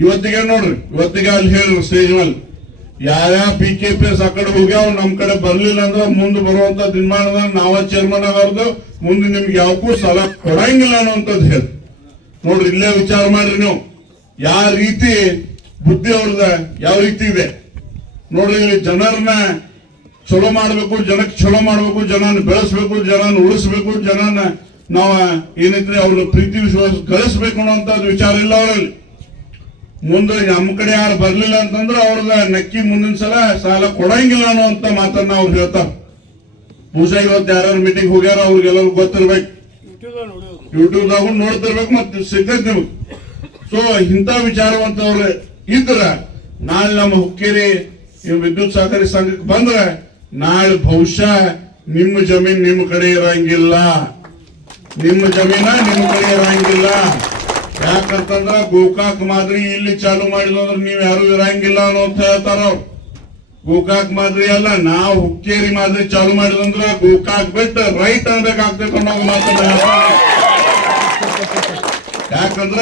ಇವತ್ತಿಗೆ ನೋಡ್ರಿ, ಇವತ್ತಿಗೆ ಅಲ್ಲಿ ಹೇಳ್ರಿ ಸ್ಟೇಜ್ ಮೇಲೆ ಯಾರ್ಯಾವ PKPS ಆ ಕಡೆ ಹೋಗ್ಯಾವ ನಮ್ ಕಡೆ ಬರ್ಲಿಲ್ಲ ಅಂದ್ರೆ ಮುಂದೆ ಬರುವಂತ ದಿನಮಾನದ ನಾವ ಚೇರ್ಮನ್ ಆಗೋದು, ಮುಂದೆ ನಿಮ್ಗೆ ಯಾವಕ್ಕೂ ಸಾಲ ಕೊಡಂಗಿಲ್ಲ ಅನ್ನೋಂಥದ್ದು ಹೇಳಿ ನೋಡ್ರಿ. ಇಲ್ಲೇ ವಿಚಾರ ಮಾಡ್ರಿ ನೀವು, ಯಾವ ರೀತಿ ಬುದ್ಧಿ ಅವ್ರದ ಯಾವ ರೀತಿ ಇದೆ ನೋಡ್ರಿ. ಇಲ್ಲಿ ಜನರನ್ನ ಚಲೋ ಮಾಡ್ಬೇಕು, ಜನಕ್ಕೆ ಚಲೋ ಮಾಡ್ಬೇಕು, ಜನನ ಬೆಳೆಸ್ಬೇಕು, ಜನನ ಉಳಿಸ್ಬೇಕು, ಜನನ ನಾವ ಏನೈತ್ರಿ ಅವ್ರ ಪ್ರೀತಿ ವಿಶ್ವಾಸ ಗಳಿಸ್ಬೇಕು ಅನ್ನೋಂಥದ್ದು ವಿಚಾರ ಇಲ್ಲ ಅವರಲ್ಲಿ. ಮುಂದೆ ನಮ್ಮ ಕಡೆ ಯಾರು ಬರ್ಲಿಲ್ಲ ಅಂತಂದ್ರೆ ಅವ್ರದ ನಕ್ಕಿ ಮುಂದಿನ ಸಲ ಸಾಲ ಕೊಡಂಗಿಲ್ಲ ಅನ್ನುವಂತ ಮಾತನ್ನ ಅವ್ರು ಹೇಳ್ತಾರ. ಬಹುಶಃ ಇವತ್ತು ಯಾರು ಮೀಟಿಂಗ್ ಹೋಗ್ಯಾರ ಅವ್ರಿಗೆಲ್ಲರೂ ಗೊತ್ತಿರ್ಬೇಕು, ಯೂಟ್ಯೂಬ್ದಾಗ ನೋಡ್ತಿರ್ಬೇಕು, ಮತ್ತೆ ಸಿಗ್ತೈತಿ ನಿಮ್ಗೆ. ಸೊ ಇಂಥ ವಿಚಾರವಂತವ್ರು ಇದ್ರ ನಾಳೆ ನಮ್ಮ ಹುಕ್ಕೇರಿ ವಿದ್ಯುತ್ ಸಹಕಾರಿ ಸಂಘಕ್ಕೆ ಬಂದ್ರೆ ನಾಳೆ ಬಹುಶಃ ನಿಮ್ಮ ಜಮೀನ್ ನಿಮ್ಮ ಕಡೆ ಇರಂಗಿಲ್ಲ, ನಿಮ್ಮ ಜಮೀನ ನಿಮ್ಮ ಕಡೆ ಇರಂಗಿಲ್ಲ. ಯಾಕಂತಂದ್ರ ಗೋಕಾಕ್ ಮಾದರಿ ಇಲ್ಲಿ ಚಾಲು ಮಾಡಿದ್ರೆ ನೀವ್ ಯಾರು ಇರಂಗಿಲ್ಲ ಅನ್ನೋಂತ ಹೇಳ್ತಾರ ಅವ್ರು. ಗೋಕಾಕ್ ಮಾದರಿ ಅಲ್ಲ, ನಾವು ಹುಕ್ಕೇರಿ ಮಾದರಿ ಚಾಲು ಮಾಡಿದಂದ್ರ ಗೋಕಾಕ್ ಬಿಟ್ಟು ರೈಟ್ ಅನ್ಬೇಕಾಗ್ತೈತೆ ಅನ್ನೋ ಮಾತನ್ನ. ಯಾಕಂದ್ರ